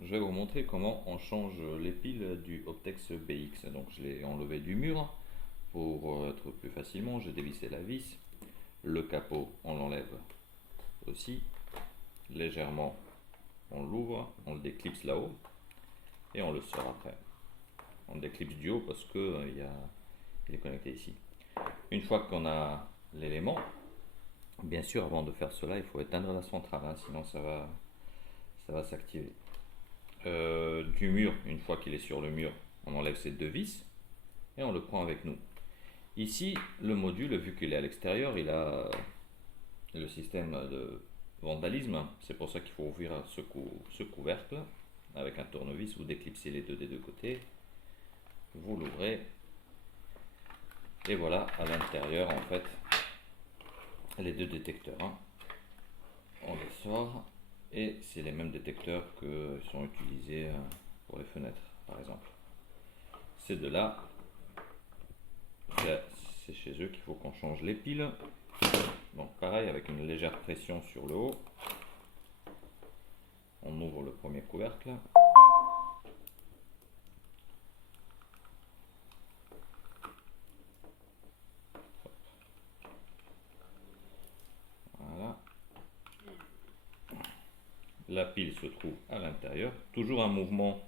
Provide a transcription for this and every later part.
Je vais vous montrer comment on change les piles du Optex BX. Donc je l'ai enlevé du mur pour être plus facilement. J'ai dévissé la vis. Le capot, on l'enlève aussi. Légèrement, on l'ouvre, on le déclipse là-haut et on le sort après. On le déclipse du haut parce que il est connecté ici. Une fois qu'on a l'élément, bien sûr, avant de faire cela, il faut éteindre la centrale, hein, sinon ça va s'activer. Du mur, une fois qu'il est sur le mur, on enlève ces deux vis et on le prend avec nous. Ici, le module, vu qu'il est à l'extérieur, il a le système de vandalisme. C'est pour ça qu'il faut ouvrir ce couvercle avec un tournevis. Vous déclipsez les deux des deux côtés, vous l'ouvrez et voilà à l'intérieur en fait les deux détecteurs, hein. On les sort et c'est les mêmes détecteurs que sont utilisés pour les fenêtres par exemple. C'est de là, c'est chez eux qu'il faut qu'on change les piles. Donc pareil, avec une légère pression sur le haut, on ouvre le premier couvercle. Voilà. La pile se trouve à l'intérieur. Toujours un mouvement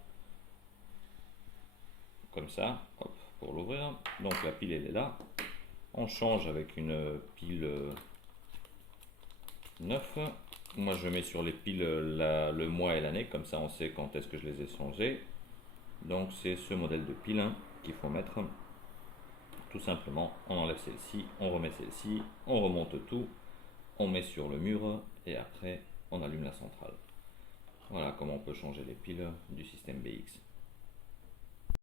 comme ça, hop, pour l'ouvrir. Donc la pile elle est là. On change avec une pile neuve. Moi je mets sur les piles le mois et l'année, comme ça on sait quand est-ce que je les ai changées. Donc c'est ce modèle de pile, hein, qu'il faut mettre. Tout simplement, on enlève celle-ci, on remet celle-ci, on remonte tout, on met sur le mur et après on allume la centrale. Voilà comment on peut changer les piles du système BX.